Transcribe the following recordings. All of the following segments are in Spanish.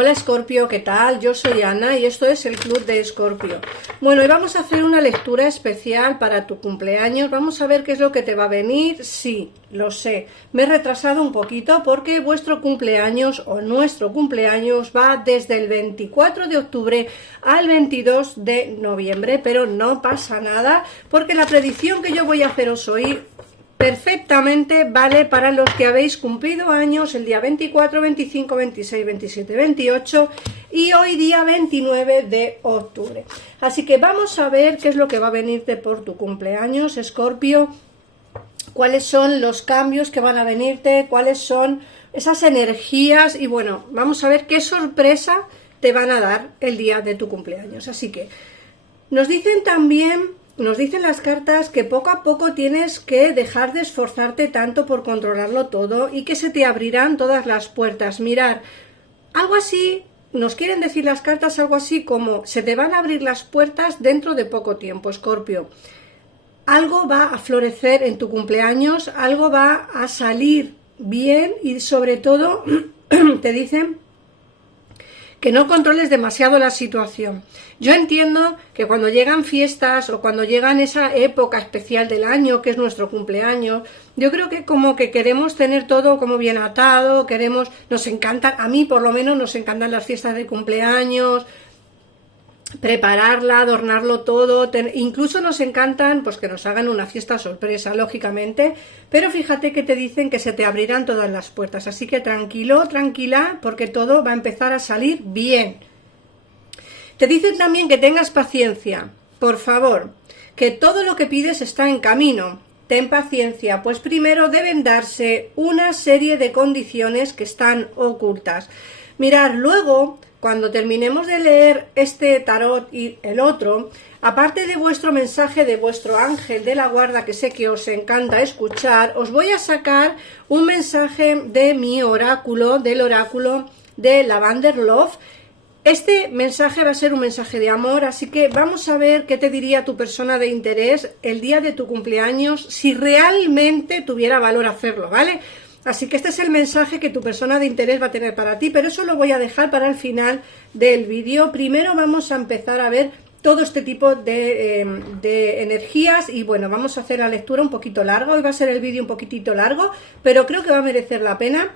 Hola Escorpio, ¿qué tal? Yo soy Ana y esto es el Club de Escorpio. Bueno, y vamos a hacer una lectura especial para tu cumpleaños. Vamos a ver qué es lo que te va a venir. Sí, lo sé, me he retrasado un poquito porque vuestro cumpleaños o nuestro cumpleaños va desde el 24 de octubre al 22 de noviembre, pero no pasa nada porque la predicción que yo voy a haceros hoy perfectamente vale para los que habéis cumplido años el día 24, 25, 26, 27, 28 y hoy día 29 de octubre. Así que vamos a ver qué es lo que va a venirte por tu cumpleaños, Escorpio, cuáles son los cambios que van a venirte, cuáles son esas energías y bueno, vamos a ver qué sorpresa te van a dar el día de tu cumpleaños. Así que nos dicen también... Nos dicen las cartas que poco a poco tienes que dejar de esforzarte tanto por controlarlo todo y que se te abrirán todas las puertas. Mirar, algo así, nos quieren decir las cartas algo así como se te van a abrir las puertas dentro de poco tiempo, Escorpio. Algo va a florecer en tu cumpleaños, algo va a salir bien y sobre todo te dicen que no controles demasiado la situación. Yo entiendo que cuando llegan fiestas o cuando llegan esa época especial del año, que es nuestro cumpleaños, yo creo que como que queremos tener todo como bien atado, nos encantan, a mí por lo menos nos encantan las fiestas de cumpleaños, prepararla, adornarlo todo, incluso nos encantan pues que nos hagan una fiesta sorpresa, lógicamente, pero fíjate que te dicen que se te abrirán todas las puertas, así que tranquilo, tranquila, porque todo va a empezar a salir bien. Te dicen también que tengas paciencia, por favor, que todo lo que pides está en camino. Ten paciencia, pues primero deben darse una serie de condiciones que están ocultas. Mirad, luego, cuando terminemos de leer este tarot y el otro, aparte de vuestro mensaje de vuestro ángel de la guarda, que sé que os encanta escuchar, os voy a sacar un mensaje de mi oráculo, del oráculo de Lavender Love. Este mensaje va a ser un mensaje de amor, así que vamos a ver qué te diría tu persona de interés el día de tu cumpleaños, si realmente tuviera valor hacerlo, ¿vale? Así que este es el mensaje que tu persona de interés va a tener para ti, pero eso lo voy a dejar para el final del vídeo. Primero vamos a empezar a ver todo este tipo de energías y bueno, vamos a hacer la lectura un poquito larga. Hoy va a ser el vídeo un poquitito largo, pero creo que va a merecer la pena.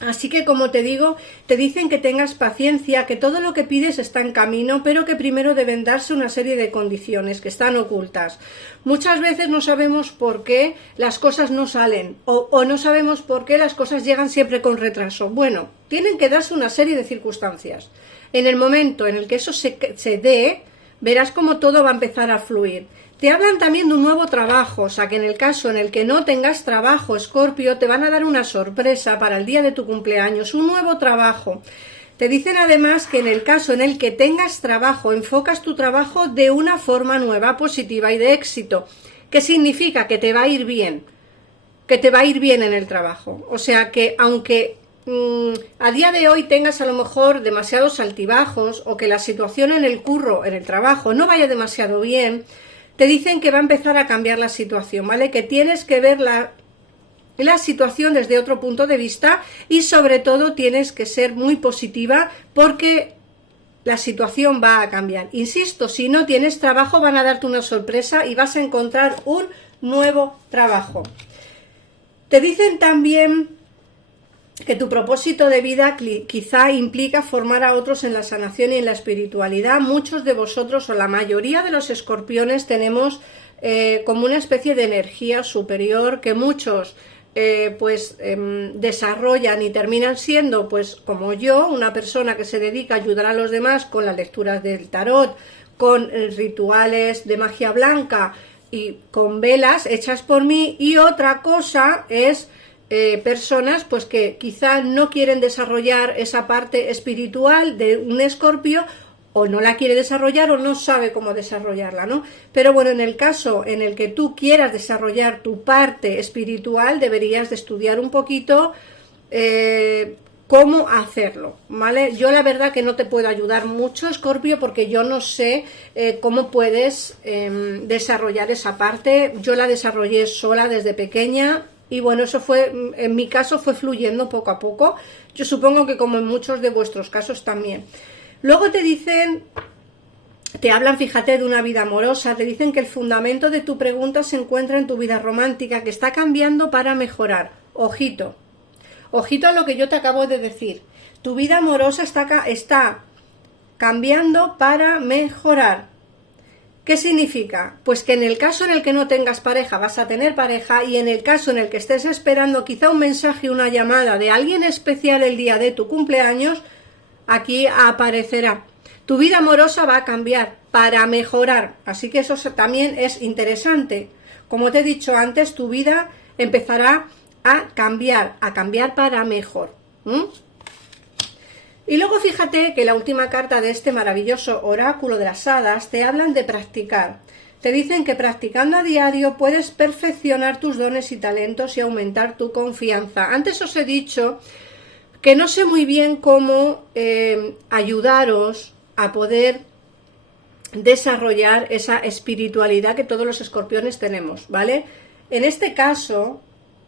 Así que, como te digo, te dicen que tengas paciencia, que todo lo que pides está en camino, pero que primero deben darse una serie de condiciones que están ocultas. Muchas veces no sabemos por qué las cosas no salen o no sabemos por qué las cosas llegan siempre con retraso. Bueno, tienen que darse una serie de circunstancias. En el momento en el que eso se dé, verás cómo todo va a empezar a fluir. Te hablan también de un nuevo trabajo, o sea que en el caso en el que no tengas trabajo, Escorpio, te van a dar una sorpresa para el día de tu cumpleaños, un nuevo trabajo. Te dicen además que en el caso en el que tengas trabajo, enfocas tu trabajo de una forma nueva, positiva y de éxito. ¿Qué significa? Que te va a ir bien, que te va a ir bien en el trabajo. O sea que aunque a día de hoy tengas a lo mejor demasiados altibajos o que la situación en el curro, en el trabajo, no vaya demasiado bien, te dicen que va a empezar a cambiar la situación, ¿vale? Que tienes que ver la situación desde otro punto de vista y sobre todo tienes que ser muy positiva porque la situación va a cambiar. Insisto, si no tienes trabajo van a darte una sorpresa y vas a encontrar un nuevo trabajo. Te dicen también que tu propósito de vida quizá implica formar a otros en la sanación y en la espiritualidad. Muchos de vosotros o la mayoría de los escorpiones tenemos como una especie de energía superior que muchos desarrollan y terminan siendo, pues como yo, una persona que se dedica a ayudar a los demás con las lecturas del tarot, con rituales de magia blanca y con velas hechas por mí. Y otra cosa es personas pues que quizá no quieren desarrollar esa parte espiritual de un Escorpio, o no la quiere desarrollar o no sabe cómo desarrollarla, ¿no? Pero bueno, en el caso en el que tú quieras desarrollar tu parte espiritual, deberías de estudiar un poquito cómo hacerlo, ¿vale? Yo la verdad que no te puedo ayudar mucho, Escorpio, porque yo no sé cómo puedes desarrollar esa parte. Yo la desarrollé sola desde pequeña Y bueno, eso fue, en mi caso fue fluyendo poco a poco. Yo supongo que como en muchos de vuestros casos también. Luego te dicen, te hablan, fíjate, de una vida amorosa, te dicen que el fundamento de tu pregunta se encuentra en tu vida romántica, que está cambiando para mejorar. Ojito, ojito a lo que yo te acabo de decir. Tu vida amorosa está cambiando para mejorar. ¿Qué significa? Pues que en el caso en el que no tengas pareja vas a tener pareja, y en el caso en el que estés esperando quizá un mensaje, una llamada de alguien especial el día de tu cumpleaños, aquí aparecerá. Tu vida amorosa va a cambiar para mejorar, así que eso también es interesante. Como te he dicho antes, tu vida empezará a cambiar para mejor. Y luego fíjate que la última carta de este maravilloso oráculo de las hadas te hablan de practicar. Te dicen que practicando a diario puedes perfeccionar tus dones y talentos y aumentar tu confianza. Antes os he dicho que no sé muy bien cómo ayudaros a poder desarrollar esa espiritualidad que todos los escorpiones tenemos, ¿vale? En este caso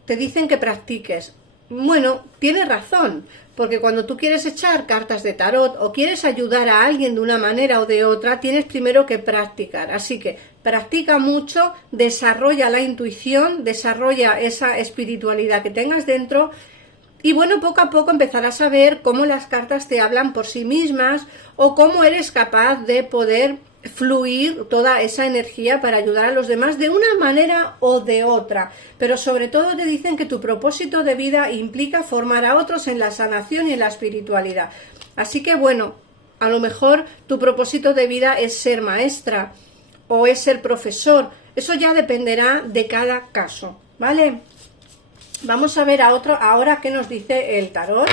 te dicen que practiques. Bueno, tienes razón, porque cuando tú quieres echar cartas de tarot o quieres ayudar a alguien de una manera o de otra, tienes primero que practicar. Así que practica mucho, desarrolla la intuición, desarrolla esa espiritualidad que tengas dentro, y bueno, poco a poco empezarás a ver cómo las cartas te hablan por sí mismas o cómo eres capaz de poder fluir toda esa energía para ayudar a los demás de una manera o de otra. Pero sobre todo te dicen que tu propósito de vida implica formar a otros en la sanación y en la espiritualidad. Así que bueno, a lo mejor tu propósito de vida es ser maestra o es ser profesor. Eso ya dependerá de cada caso, ¿vale? Vamos a ver ahora qué nos dice el tarot.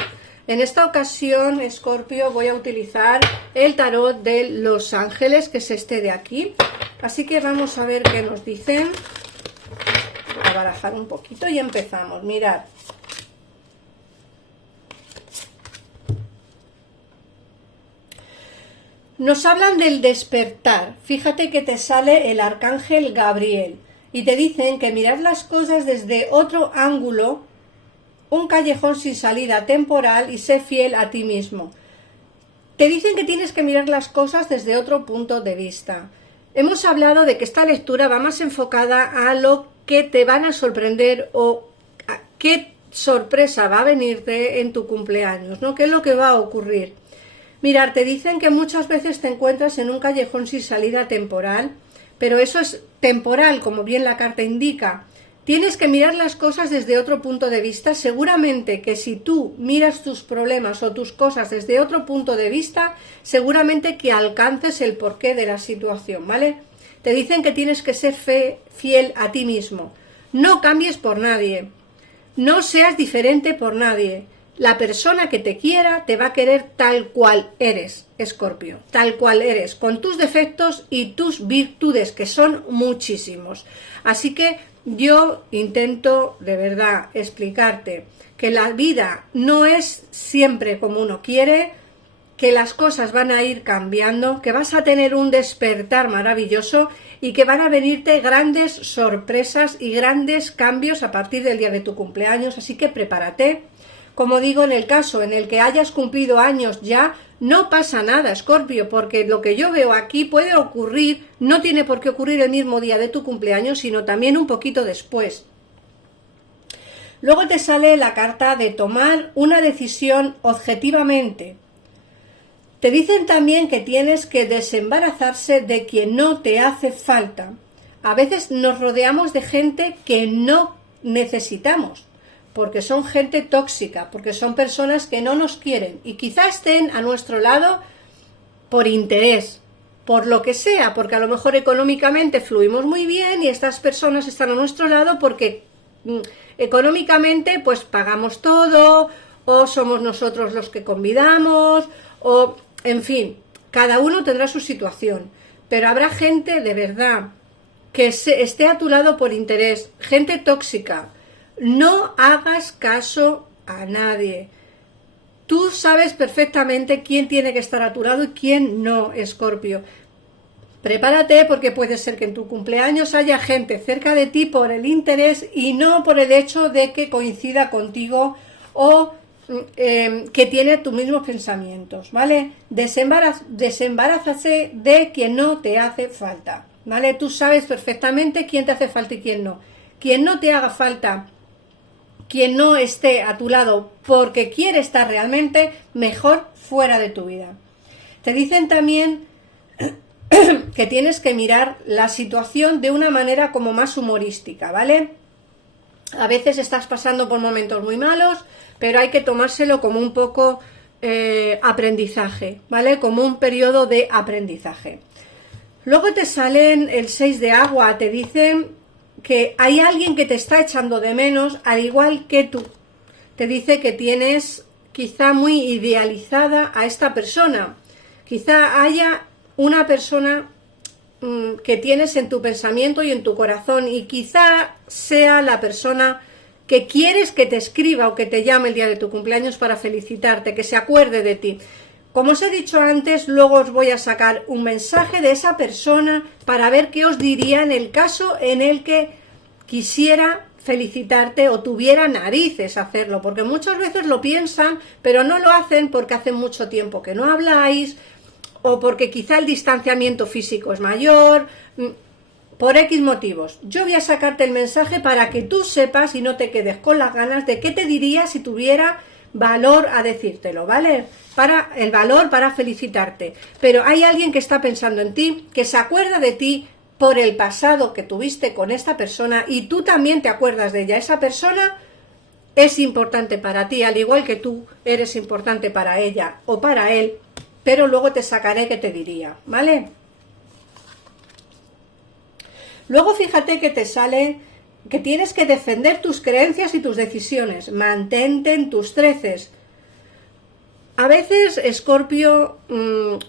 En esta ocasión, Escorpio, voy a utilizar el tarot de los ángeles, que es este de aquí. Así que vamos a ver qué nos dicen. Voy a barajar un poquito y empezamos. Mirad. Nos hablan del despertar. Fíjate que te sale el arcángel Gabriel. Y te dicen que mirad las cosas desde otro ángulo, un callejón sin salida temporal, y sé fiel a ti mismo. Te dicen que tienes que mirar las cosas desde otro punto de vista. Hemos hablado de que esta lectura va más enfocada a lo que te van a sorprender o a qué sorpresa va a venirte en tu cumpleaños, ¿no? ¿Qué es lo que va a ocurrir? Mirad, te dicen que muchas veces te encuentras en un callejón sin salida temporal, pero eso es temporal, como bien la carta indica. Tienes que mirar las cosas desde otro punto de vista. Seguramente que si tú miras tus problemas o tus cosas desde otro punto de vista, seguramente que alcances el porqué de la situación, ¿vale? Te dicen que tienes que ser fiel a ti mismo. No cambies por nadie. No seas diferente por nadie. La persona que te quiera te va a querer tal cual eres, Escorpio, tal cual eres, con tus defectos y tus virtudes, que son muchísimos. Así que yo intento de verdad explicarte que la vida no es siempre como uno quiere, que las cosas van a ir cambiando, que vas a tener un despertar maravilloso y que van a venirte grandes sorpresas y grandes cambios a partir del día de tu cumpleaños. Así que prepárate. Como digo, en el caso en el que hayas cumplido años ya, no pasa nada, Escorpio, porque lo que yo veo aquí puede ocurrir, no tiene por qué ocurrir el mismo día de tu cumpleaños, sino también un poquito después. Luego te sale la carta de tomar una decisión objetivamente. Te dicen también que tienes que desembarazarse de quien no te hace falta. A veces nos rodeamos de gente que no necesitamos, porque son gente tóxica, porque son personas que no nos quieren y quizás estén a nuestro lado por interés, por lo que sea, porque a lo mejor económicamente fluimos muy bien y estas personas están a nuestro lado porque económicamente pues pagamos todo, o somos nosotros los que convidamos, o en fin, cada uno tendrá su situación, pero habrá gente de verdad que esté a tu lado por interés, gente tóxica. No hagas caso a nadie. Tú sabes perfectamente quién tiene que estar a tu lado y quién no, Escorpio. Prepárate porque puede ser que en tu cumpleaños haya gente cerca de ti por el interés y no por el hecho de que coincida contigo o que tiene tus mismos pensamientos, ¿vale? Desembarázase de quien no te hace falta, ¿vale? Tú sabes perfectamente quién te hace falta y quién no. Quien no te haga falta, quien no esté a tu lado porque quiere estar realmente, mejor fuera de tu vida. Te dicen también que tienes que mirar la situación de una manera como más humorística, ¿vale? A veces estás pasando por momentos muy malos, pero hay que tomárselo como un poco aprendizaje, ¿vale? Como un periodo de aprendizaje. Luego te salen el 6 de agua, te dicen que hay alguien que te está echando de menos, al igual que tú. Te dice que tienes quizá muy idealizada a esta persona. Quizá haya una persona que tienes en tu pensamiento y en tu corazón y quizá sea la persona que quieres que te escriba o que te llame el día de tu cumpleaños para felicitarte, que se acuerde de ti. Como os he dicho antes, luego os voy a sacar un mensaje de esa persona para ver qué os diría en el caso en el que quisiera felicitarte o tuviera narices hacerlo, porque muchas veces lo piensan, pero no lo hacen porque hace mucho tiempo que no habláis, o porque quizá el distanciamiento físico es mayor, por X motivos. Yo voy a sacarte el mensaje para que tú sepas y no te quedes con las ganas de qué te diría si tuviera valor a decírtelo, ¿vale? Para el valor para felicitarte. Pero hay alguien que está pensando en ti, que se acuerda de ti por el pasado que tuviste con esta persona y tú también te acuerdas de ella. Esa persona es importante para ti, al igual que tú eres importante para ella o para él, pero luego te sacaré qué te diría, ¿vale? Luego fíjate que te sale que tienes que defender tus creencias y tus decisiones, mantente en tus treces. A veces, Escorpio,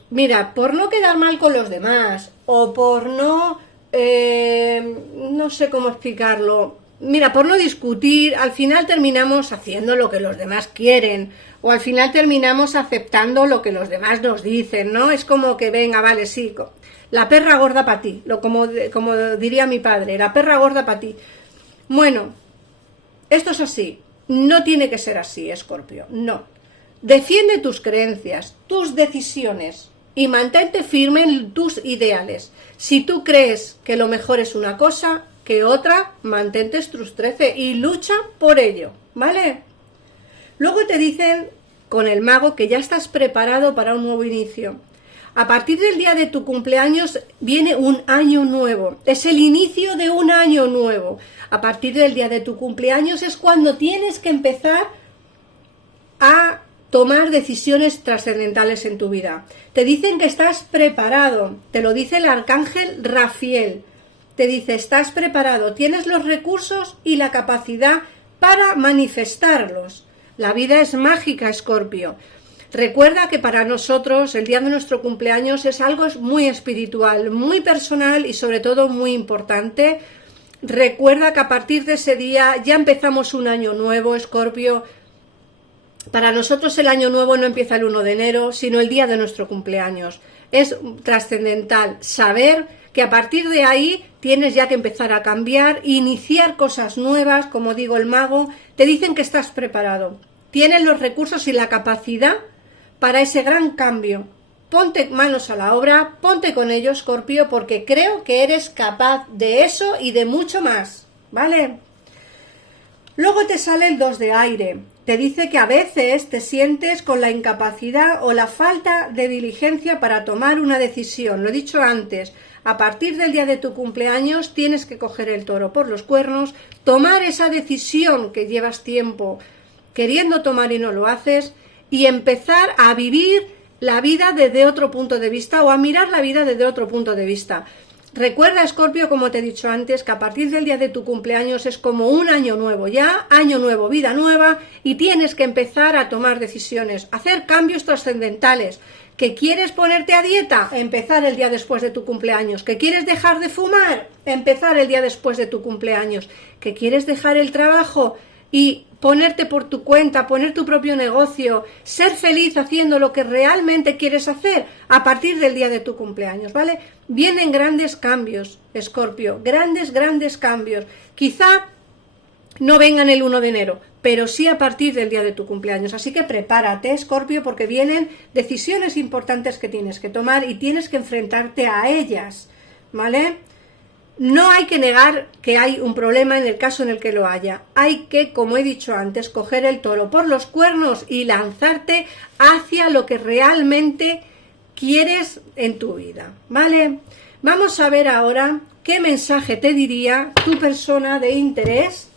mira, por no quedar mal con los demás o por no, no sé cómo explicarlo, mira, por no discutir, al final terminamos haciendo lo que los demás quieren o al final terminamos aceptando lo que los demás nos dicen, ¿no? Es como que venga, vale, sí, la perra gorda para ti, como diría mi padre, la perra gorda para ti. Bueno, esto es así, no tiene que ser así, Escorpio, no. Defiende tus creencias, tus decisiones y mantente firme en tus ideales. Si tú crees que lo mejor es una cosa que otra, mantente en tus 13 y lucha por ello, ¿vale? Luego te dicen con el mago que ya estás preparado para un nuevo inicio. A partir del día de tu cumpleaños viene un año nuevo, es el inicio de un año nuevo. A partir del día de tu cumpleaños es cuando tienes que empezar a tomar decisiones trascendentales en tu vida. Te dicen que estás preparado, te lo dice el arcángel Rafael. Te dice, estás preparado, tienes los recursos y la capacidad para manifestarlos. La vida es mágica, Escorpio. Recuerda que para nosotros el día de nuestro cumpleaños es algo muy espiritual, muy personal y sobre todo muy importante. Recuerda que a partir de ese día ya empezamos un año nuevo, Escorpio. Para nosotros el año nuevo no empieza el 1 de enero, sino el día de nuestro cumpleaños. Es trascendental saber que a partir de ahí tienes ya que empezar a cambiar, iniciar cosas nuevas, como digo el mago. Te dicen que estás preparado, tienes los recursos y la capacidad para ese gran cambio. Ponte manos a la obra, ponte con ello, Escorpio, porque creo que eres capaz de eso y de mucho más, ¿vale? Luego te sale el 2 de aire. Te dice que a veces te sientes con la incapacidad o la falta de diligencia para tomar una decisión. Lo he dicho antes, a partir del día de tu cumpleaños tienes que coger el toro por los cuernos, tomar esa decisión que llevas tiempo queriendo tomar y no lo haces, y empezar a vivir la vida desde otro punto de vista o a mirar la vida desde otro punto de vista. Recuerda, Escorpio, como te he dicho antes, que a partir del día de tu cumpleaños es como un año nuevo ya, año nuevo, vida nueva, y tienes que empezar a tomar decisiones, hacer cambios trascendentales. ¿Que quieres ponerte a dieta? Empezar el día después de tu cumpleaños. ¿Que quieres dejar de fumar? Empezar el día después de tu cumpleaños. ¿Que quieres dejar el trabajo y ponerte por tu cuenta, poner tu propio negocio, ser feliz haciendo lo que realmente quieres hacer a partir del día de tu cumpleaños, ¿vale? Vienen grandes cambios, Escorpio, grandes cambios. Quizá no vengan el 1 de enero, pero sí a partir del día de tu cumpleaños. Así que prepárate, Escorpio, porque vienen decisiones importantes que tienes que tomar y tienes que enfrentarte a ellas, ¿vale? No hay que negar que hay un problema en el caso en el que lo haya. Hay que, como he dicho antes, coger el toro por los cuernos y lanzarte hacia lo que realmente quieres en tu vida, ¿vale? Vamos a ver ahora qué mensaje te diría tu persona de interés,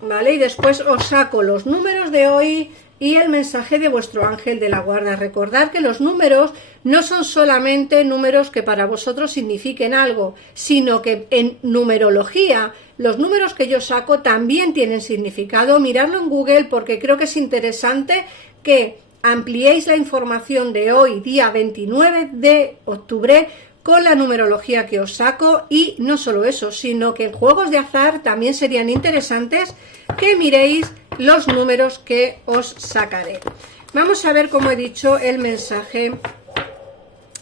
¿vale? Y después os saco los números de hoy y el mensaje de vuestro ángel de la guarda. Recordad que los números no son solamente números que para vosotros signifiquen algo, sino que en numerología los números que yo saco también tienen significado. Miradlo en Google porque creo que es interesante que ampliéis la información de hoy, día 29 de octubre, con la numerología que os saco. Y no solo eso, sino que en juegos de azar también serían interesantes que miréis los números que os sacaré. Vamos a ver, como he dicho, el mensaje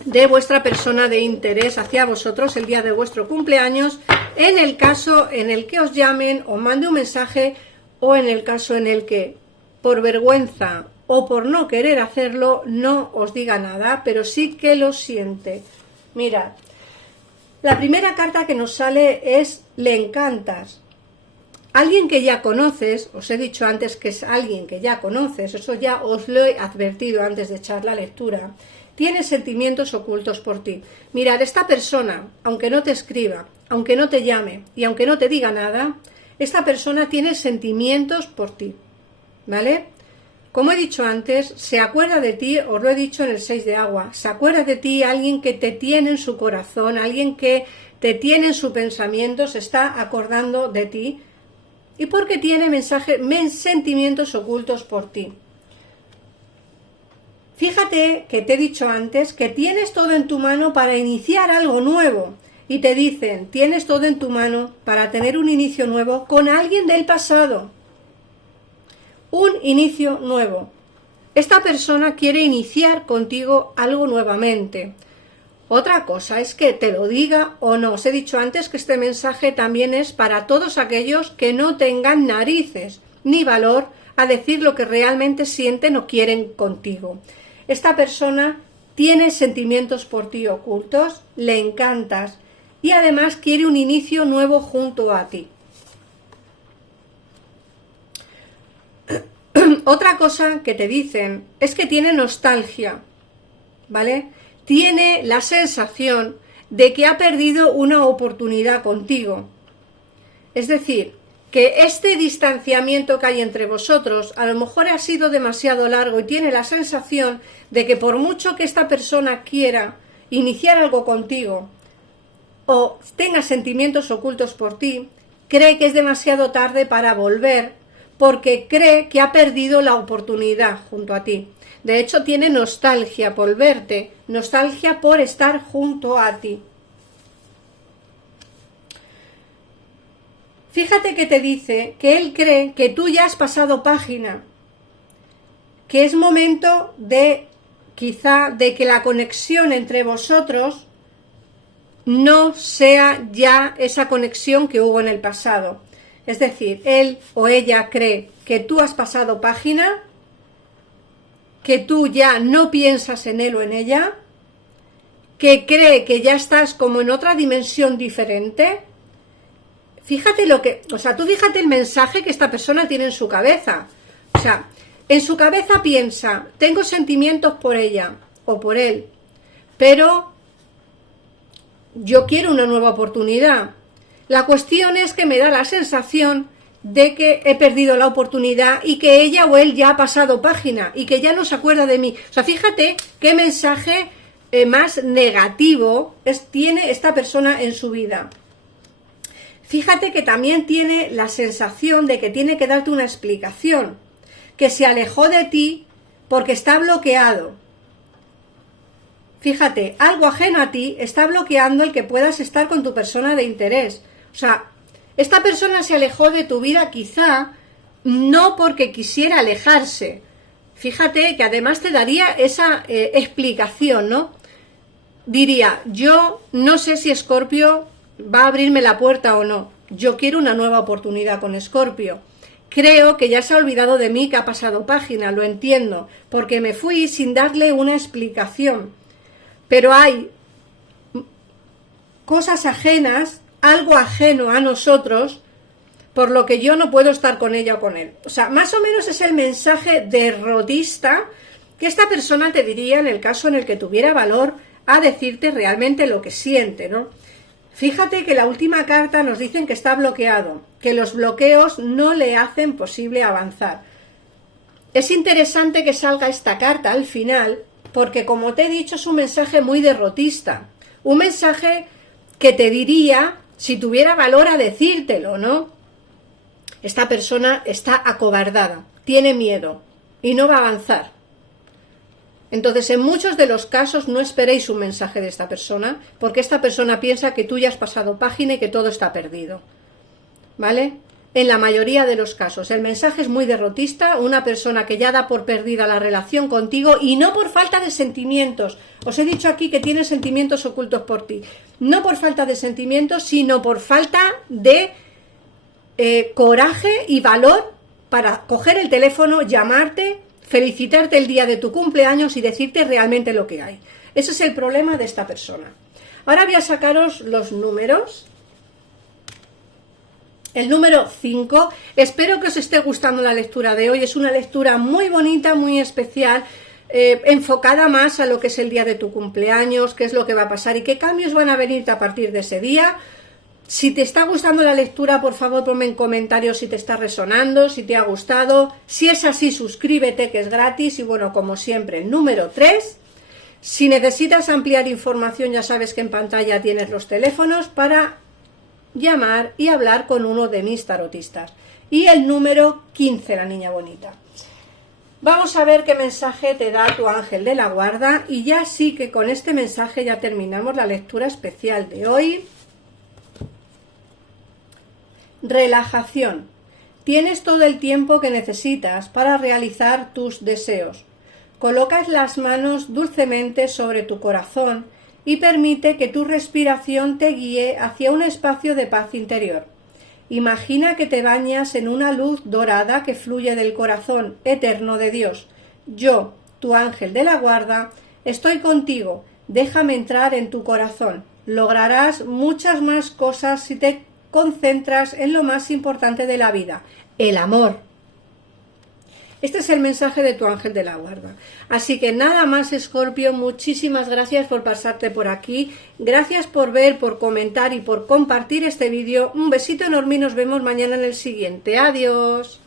de vuestra persona de interés hacia vosotros el día de vuestro cumpleaños, en el caso en el que os llamen o mande un mensaje, o en el caso en el que por vergüenza o por no querer hacerlo no os diga nada, pero sí que lo siente. Mirad, la primera carta que nos sale es le encantas. Alguien que ya conoces, os he dicho antes que es alguien que ya conoces, eso ya os lo he advertido antes de echar la lectura, tiene sentimientos ocultos por ti. Mirad, esta persona, aunque no te escriba, aunque no te llame y aunque no te diga nada, esta persona tiene sentimientos por ti, ¿vale? Como he dicho antes, se acuerda de ti, os lo he dicho en el 6 de agua, se acuerda de ti alguien que te tiene en su corazón, alguien que te tiene en su pensamiento, se está acordando de ti, y porque tiene sentimientos ocultos por ti. Fíjate que te he dicho antes que tienes todo en tu mano para iniciar algo nuevo, y te dicen, tienes todo en tu mano para tener un inicio nuevo con alguien del pasado. Un inicio nuevo. Esta persona quiere iniciar contigo algo nuevamente. Otra cosa es que te lo diga o no. Os he dicho antes que este mensaje también es para todos aquellos que no tengan narices ni valor a decir lo que realmente sienten o quieren contigo. Esta persona tiene sentimientos por ti ocultos, le encantas y además quiere un inicio nuevo junto a ti. Otra cosa que te dicen es que tiene nostalgia, ¿vale? Tiene la sensación de que ha perdido una oportunidad contigo. Es decir, que este distanciamiento que hay entre vosotros a lo mejor ha sido demasiado largo y tiene la sensación de que por mucho que esta persona quiera iniciar algo contigo o tenga sentimientos ocultos por ti, cree que es demasiado tarde para volver porque cree que ha perdido la oportunidad junto a ti. De hecho, tiene nostalgia por verte, nostalgia por estar junto a ti. Fíjate que te dice que él cree que tú ya has pasado página, que es momento de, quizá, de que la conexión entre vosotros no sea ya esa conexión que hubo en el pasado. Es decir, él o ella cree que tú has pasado página, que tú ya no piensas en él o en ella, que cree que ya estás como en otra dimensión diferente. Fíjate tú fíjate el mensaje que esta persona tiene en su cabeza. O sea, en su cabeza piensa, tengo sentimientos por ella o por él, pero yo quiero una nueva oportunidad. La cuestión es que me da la sensación de que he perdido la oportunidad y que ella o él ya ha pasado página y que ya no se acuerda de mí. O sea, fíjate qué mensaje más negativo tiene esta persona en su vida. Fíjate que también tiene la sensación de que tiene que darte una explicación, que se alejó de ti porque está bloqueado. Fíjate, algo ajeno a ti está bloqueando el que puedas estar con tu persona de interés. O sea, Esta persona se alejó de tu vida quizá no porque quisiera alejarse. Fíjate que además te daría esa explicación, ¿no? Diría, yo no sé si Escorpio va a abrirme la puerta o no. Yo quiero una nueva oportunidad con Escorpio. Creo que ya se ha olvidado de mí, que ha pasado página, lo entiendo, porque me fui sin darle una explicación. Pero hay cosas ajenas, algo ajeno a nosotros, por lo que yo no puedo estar con ella o con él. O sea, más o menos es el mensaje derrotista que esta persona te diría en el caso en el que tuviera valor a decirte realmente lo que siente, ¿no? Fíjate que la última carta nos dicen que está bloqueado, que los bloqueos no le hacen posible avanzar. Es interesante que salga esta carta al final, porque como te he dicho es un mensaje muy derrotista, un mensaje que te diría, si tuviera valor a decírtelo, ¿no? Esta persona está acobardada, tiene miedo y no va a avanzar. Entonces, en muchos de los casos no esperéis un mensaje de esta persona, porque esta persona piensa que tú ya has pasado página y que todo está perdido. ¿Vale? En la mayoría de los casos, el mensaje es muy derrotista, una persona que ya da por perdida la relación contigo y no por falta de sentimientos. Os he dicho aquí que tiene sentimientos ocultos por ti. No por falta de sentimientos, sino por falta de coraje y valor para coger el teléfono, llamarte, felicitarte el día de tu cumpleaños y decirte realmente lo que hay. Ese es el problema de esta persona. Ahora voy a sacaros los números. El número 5. Espero que os esté gustando la lectura de hoy. Es una lectura muy bonita, muy especial, enfocada más a lo que es el día de tu cumpleaños, qué es lo que va a pasar y qué cambios van a venirte a partir de ese día. Si te está gustando la lectura, por favor ponme en comentarios si te está resonando, si te ha gustado. Si es así, suscríbete, que es gratis. Y bueno, como siempre, el número 3. Si necesitas ampliar información, ya sabes que en pantalla tienes los teléfonos para llamar y hablar con uno de mis tarotistas. Y el número 15, la niña bonita. Vamos a ver qué mensaje te da tu ángel de la guarda. Y ya sí que con este mensaje ya terminamos la lectura especial de hoy. Relajación. Tienes todo el tiempo que necesitas para realizar tus deseos. Colocas las manos dulcemente sobre tu corazón y permite que tu respiración te guíe hacia un espacio de paz interior. Imagina que te bañas en una luz dorada que fluye del corazón eterno de Dios. Yo, tu ángel de la guarda, estoy contigo. Déjame entrar en tu corazón. Lograrás muchas más cosas si te concentras en lo más importante de la vida, el amor. Este es el mensaje de tu ángel de la guarda. Así que nada más, Escorpio, muchísimas gracias por pasarte por aquí, gracias por ver, por comentar y por compartir este vídeo. Un besito enorme y nos vemos mañana en el siguiente. Adiós.